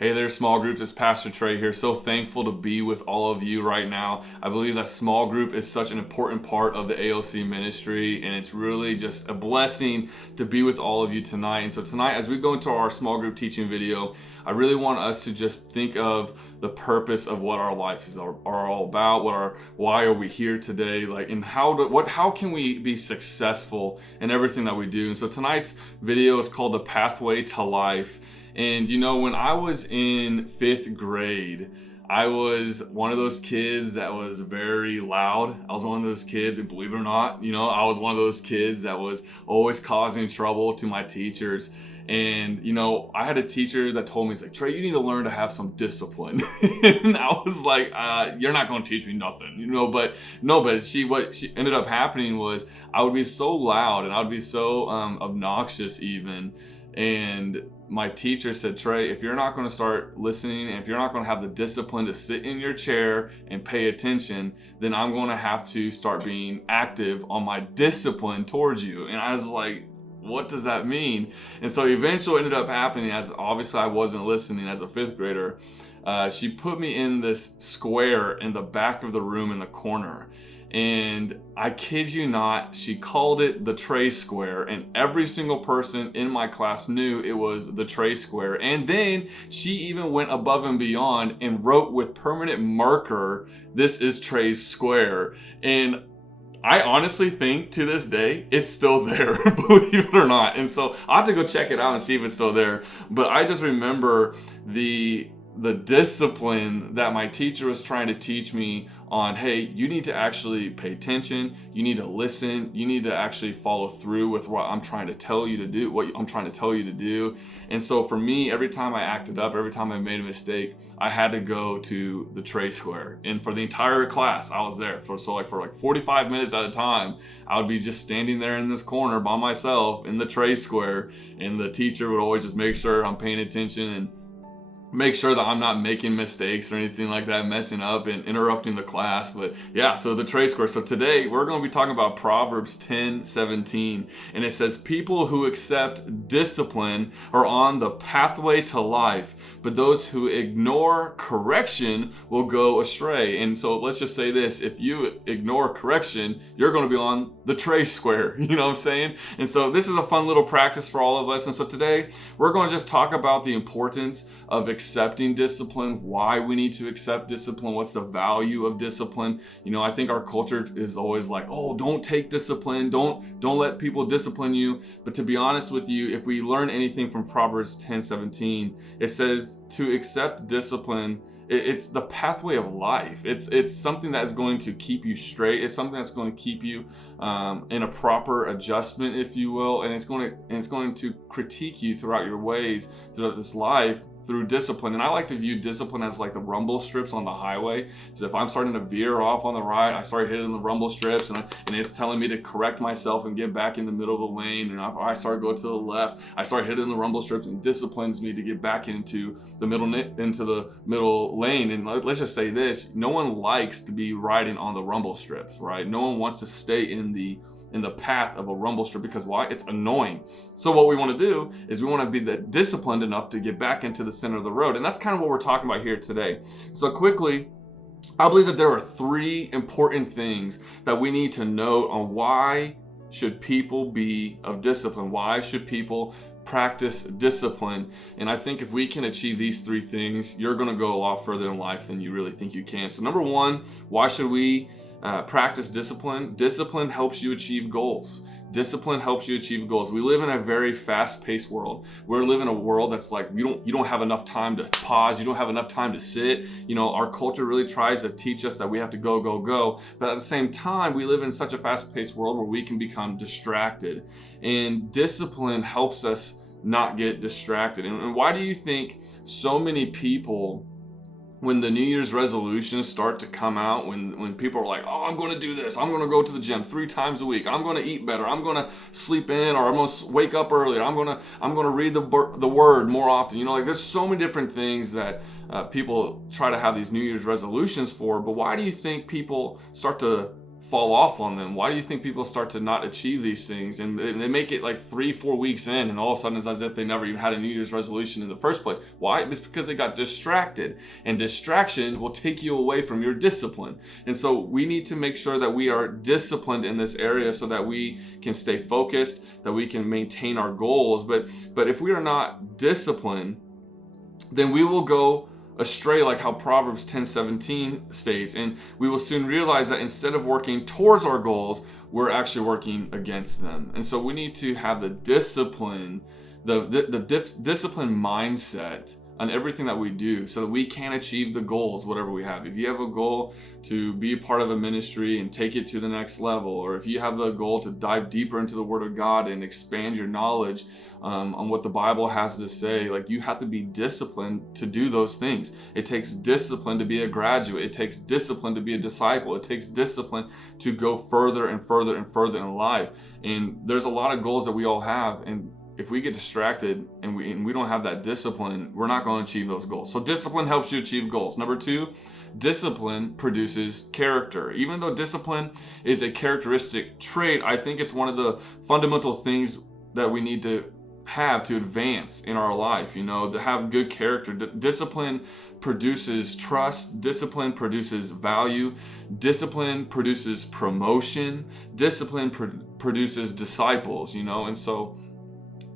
Hey there, small groups. It's Pastor Trey here. So thankful to be with all of you right now. I believe that small group is such an important part of the AOC ministry, and it's really just a blessing to be with all of you tonight. And so tonight, as we go into our small group teaching video, I really want us to just think of the purpose of what our lives are all about. Why are we here today? And how can we be successful in everything that we do? And so tonight's video is called The Pathway to Life. And when I was in 5th grade, I was one of those kids that was very loud. I was one of those kids, and believe it or not, I was one of those kids that was always causing trouble to my teachers. And, I had a teacher that told me, it's like, Trey, you need to learn to have some discipline. And I was like, you're not going to teach me nothing, but what she ended up happening was I would be so loud and I would be so obnoxious even. And my teacher said, Trey, if you're not going to start listening, and if you're not going to have the discipline to sit in your chair and pay attention, then I'm going to have to start being active on my discipline towards you. And I was like, what does that mean? And so eventually ended up happening, as obviously I wasn't listening as a 5th grader. She put me in this square in the back of the room in the corner. And I kid you not, she called it the Trey Square, and every single person in my class knew it was the Trey Square. And then she even went above and beyond and wrote with permanent marker, "This is Trey's Square." And I honestly think to this day, it's still there, believe it or not. And so I'll have to go check it out and see if it's still there. But I just remember the discipline that my teacher was trying to teach me on, hey, you need to actually pay attention, you need to listen, you need to actually follow through with what I'm trying to tell you to do, And so for me, every time I acted up, every time I made a mistake, I had to go to the Trey Square. And for the entire class, I was there for 45 minutes at a time. I would be just standing there in this corner by myself in the Trey Square, and the teacher would always just make sure I'm paying attention and make sure that I'm not making mistakes or anything like that, messing up and interrupting the class. But yeah, so the Trey Square. So today we're going to be talking about Proverbs 10:17. And it says, people who accept discipline are on the pathway to life, but those who ignore correction will go astray. And so let's just say this, if you ignore correction, you're going to be on the Trey Square, you know what I'm saying? And so this is a fun little practice for all of us. And so today we're going to just talk about the importance of accepting discipline, why we need to accept discipline, what's the value of discipline. I think our culture is always like, oh, don't take discipline, don't let people discipline you. But to be honest with you, if we learn anything from Proverbs 10:17, it says to accept discipline, it's the pathway of life. It's something that is going to keep you straight. It's something that's going to keep you in a proper adjustment, if you will, and it's going to critique you throughout your ways throughout this life through discipline. And I like to view discipline as like the rumble strips on the highway. So if I'm starting to veer off on the right, I start hitting the rumble strips, and it's telling me to correct myself and get back in the middle of the lane. And if I start going to the left, I start hitting the rumble strips, and disciplines me to get back into the middle lane. And let's just say this, no one likes to be riding on the rumble strips, right? No one wants to stay in the path of a rumble strip, because why? It's annoying. So what we want to do is we want to be disciplined enough to get back into the center of the road. And that's kind of what we're talking about here today. So quickly, I believe that there are 3 important things that we need to note on why should people be of discipline. Why should people practice discipline? And I think if we can achieve these 3 things, you're going to go a lot further in life than you really think you can. So number 1, why should we practice discipline? Discipline helps you achieve goals. Discipline helps you achieve goals. We live in a very fast-paced world. We live in a world that's like you don't have enough time to pause. You don't have enough time to sit. Our culture really tries to teach us that we have to go, go, go. But at the same time, we live in such a fast-paced world where we can become distracted. And discipline helps us not get distracted. And why do you think so many people, when the New Year's resolutions start to come out, when people are like, oh, I'm going to do this, I'm going to go to the gym 3 times a week, I'm going to eat better, I'm going to sleep in, or I'm going to wake up earlier, I'm going to read the word more often. There's so many different things that people try to have these New Year's resolutions for. But why do you think people start to fall off on them? Why do you think people start to not achieve these things? And they make it like 3-4 weeks in, and all of a sudden it's as if they never even had a New Year's resolution in the first place. Why? It's because they got distracted, and distractions will take you away from your discipline. And so we need to make sure that we are disciplined in this area so that we can stay focused, that we can maintain our goals. But if we are not disciplined, then we will go astray, like how Proverbs 10:17 states, and we will soon realize that instead of working towards our goals, we're actually working against them. And so we need to have the discipline, discipline mindset on everything that we do so that we can achieve the goals, whatever we have. If you have a goal to be a part of a ministry and take it to the next level, or if you have the goal to dive deeper into the Word of God and expand your knowledge on what the Bible has to say, like, you have to be disciplined to do those things. It takes discipline to be a graduate. It takes discipline to be a disciple. It takes discipline to go further and further and further in life. And there's a lot of goals that we all have, and if we get distracted and we don't have that discipline, we're not going to achieve those goals. So discipline helps you achieve goals. Number 2, discipline produces character. Even though discipline is a characteristic trait, I think it's one of the fundamental things that we need to have to advance in our life, to have good character. Discipline produces trust. Discipline produces value. Discipline produces promotion. Discipline produces disciples, and so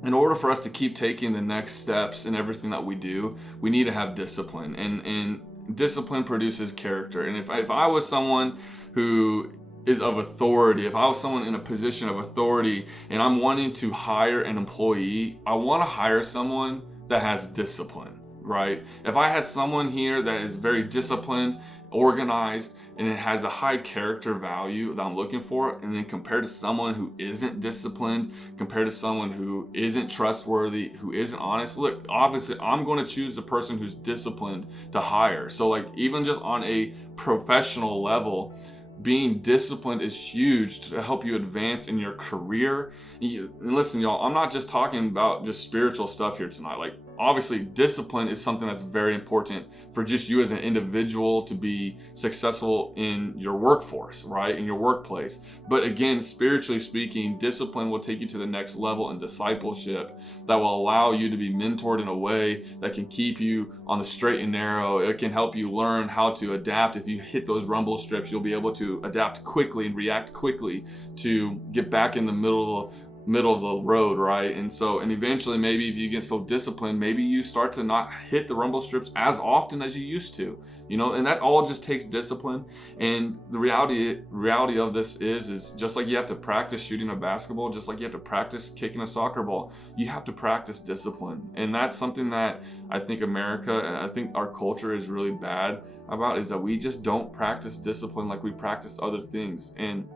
in order for us to keep taking the next steps in everything that we do, we need to have discipline, and discipline produces character. And if I was someone who is of authority, if I was someone in a position of authority and I'm wanting to hire an employee, I want to hire someone that has discipline, right? If I had someone here that is very disciplined, organized, and it has a high character value that I'm looking for, and then compared to someone who isn't disciplined, compared to someone who isn't trustworthy, who isn't honest, look, obviously I'm going to choose the person who's disciplined to hire. So like, even just on a professional level, being disciplined is huge to help you advance in your career. And listen, y'all, I'm not just talking about just spiritual stuff here tonight. Like, obviously, discipline is something that's very important for just you as an individual to be successful in your workforce, right? In your workplace. But again, spiritually speaking, discipline will take you to the next level in discipleship that will allow you to be mentored in a way that can keep you on the straight and narrow. It can help you learn how to adapt. If you hit those rumble strips, you'll be able to adapt quickly and react quickly to get back in the middle of the road, right? And eventually, maybe if you get so disciplined, maybe you start to not hit the rumble strips as often as you used to, and that all just takes discipline. And the reality of this is just like you have to practice shooting a basketball, just like you have to practice kicking a soccer ball, you have to practice discipline. And that's something that I think America, and I think our culture is really bad about, is that we just don't practice discipline like we practice other things. And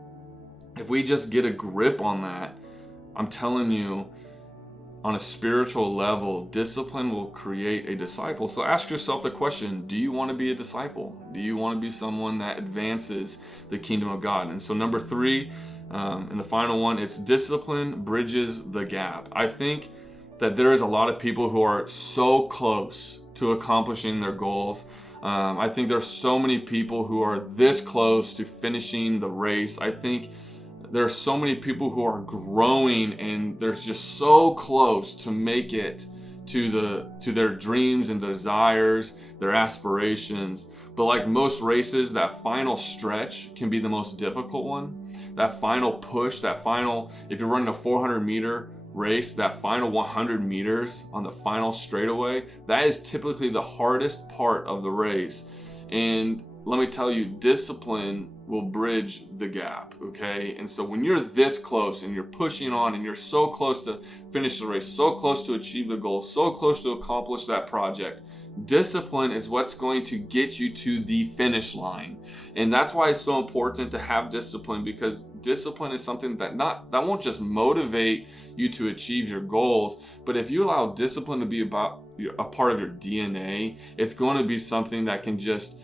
if we just get a grip on that, I'm telling you, on a spiritual level, discipline will create a disciple. So ask yourself the question, do you want to be a disciple? Do you want to be someone that advances the kingdom of God? And so number 3, and the final one, it's discipline bridges the gap. I think that there is a lot of people who are so close to accomplishing their goals. I think there's so many people who are this close to finishing the race. I think there are so many people who are growing and they're just so close to make it to their dreams and desires, their aspirations. But like most races, that final stretch can be the most difficult one. That final push, if you're running a 400-meter race, that final 100 meters on the final straightaway, that is typically the hardest part of the race. And let me tell you, discipline will bridge the gap, okay? And so when you're this close and you're pushing on and you're so close to finish the race, so close to achieve the goal, so close to accomplish that project, discipline is what's going to get you to the finish line. And that's why it's so important to have discipline, because discipline is something that won't just motivate you to achieve your goals, but if you allow discipline to be about a part of your DNA, it's going to be something that can just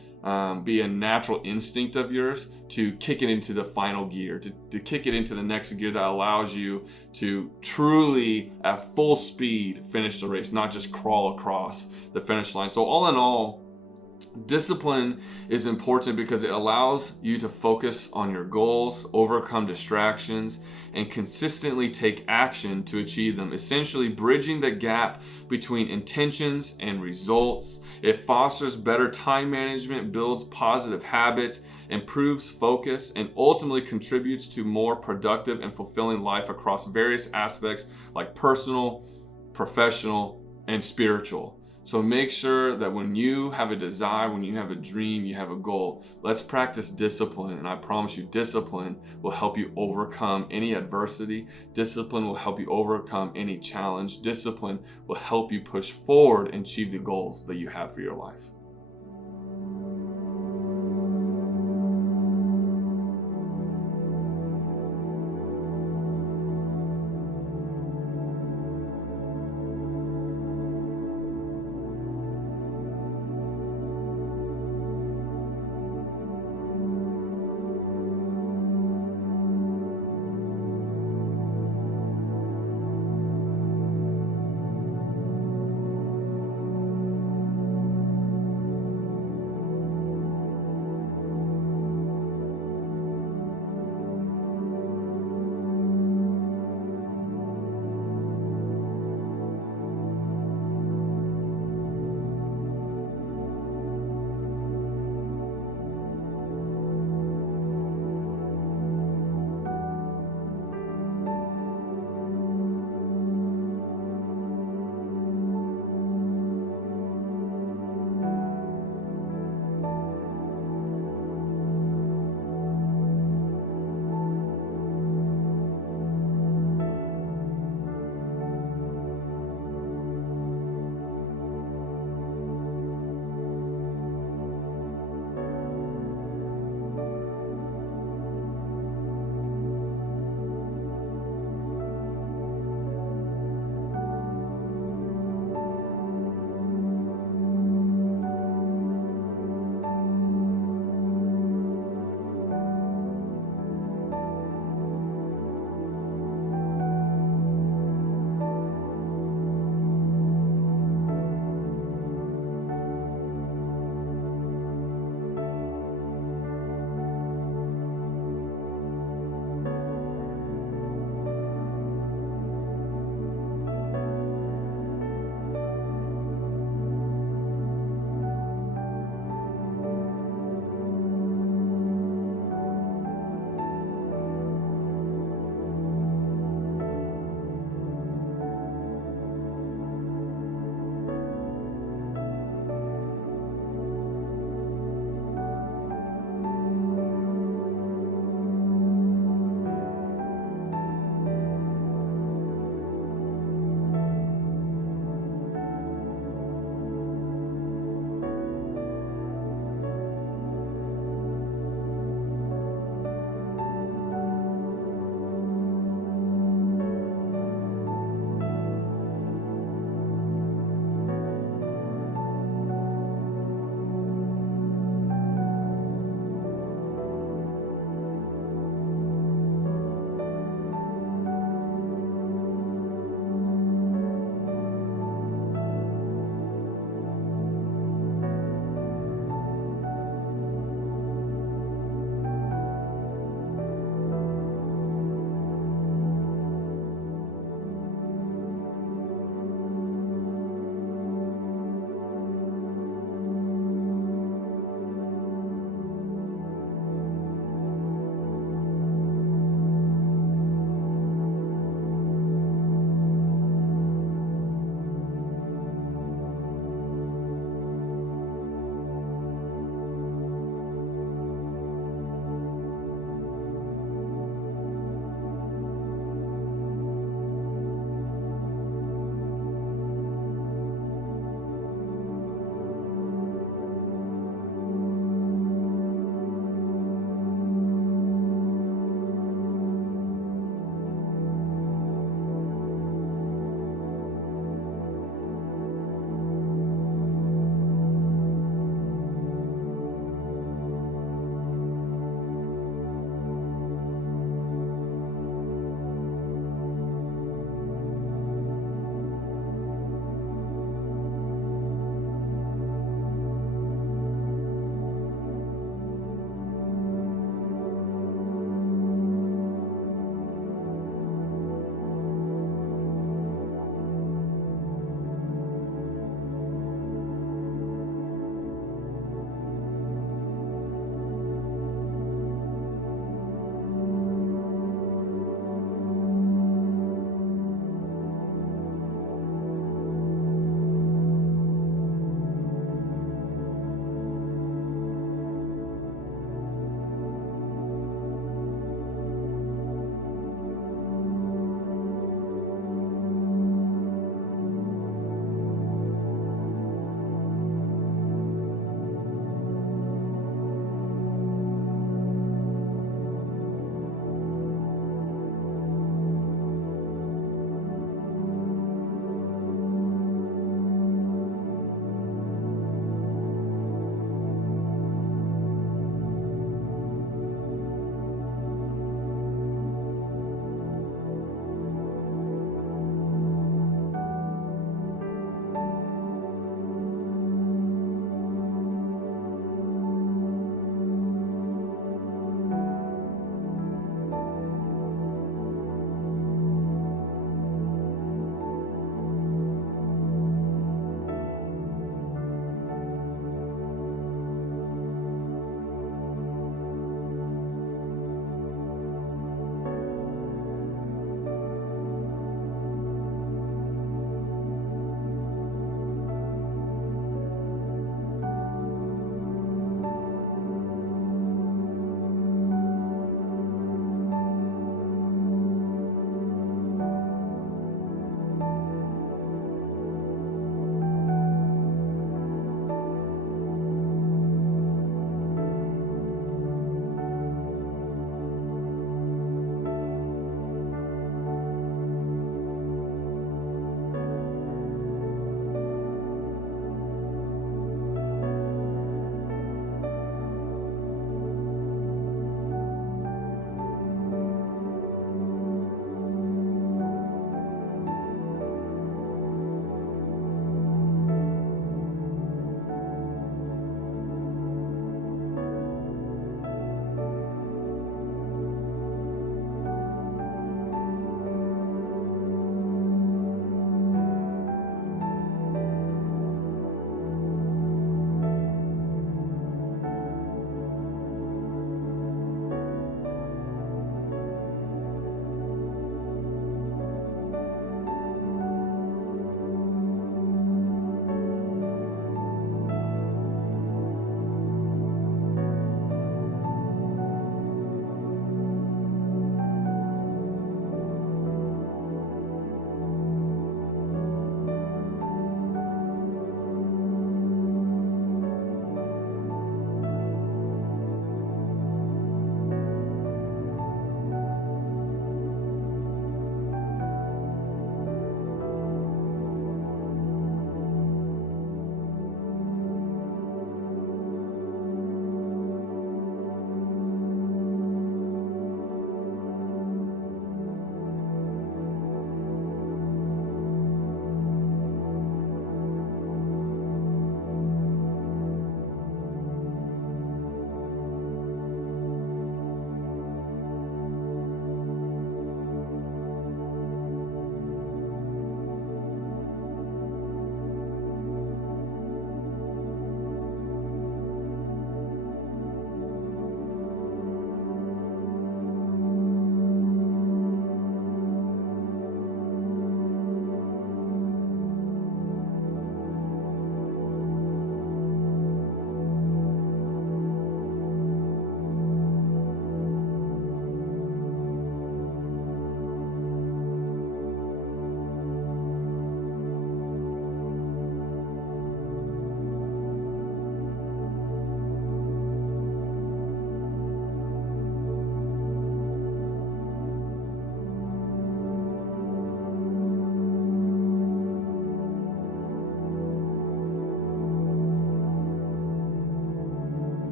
be a natural instinct of yours to kick it into the final gear, to kick it into the next gear that allows you to truly, at full speed, finish the race, not just crawl across the finish line. So all in all, Discipline is important because it allows you to focus on your goals, overcome distractions, and consistently take action to achieve them, essentially bridging the gap between intentions and results. It fosters better time management, builds positive habits, improves focus, and ultimately contributes to more productive and fulfilling life across various aspects like personal, professional, and spiritual. So make sure that when you have a desire, when you have a dream, you have a goal, let's practice discipline. And I promise you, discipline will help you overcome any adversity. Discipline will help you overcome any challenge. Discipline will help you push forward and achieve the goals that you have for your life.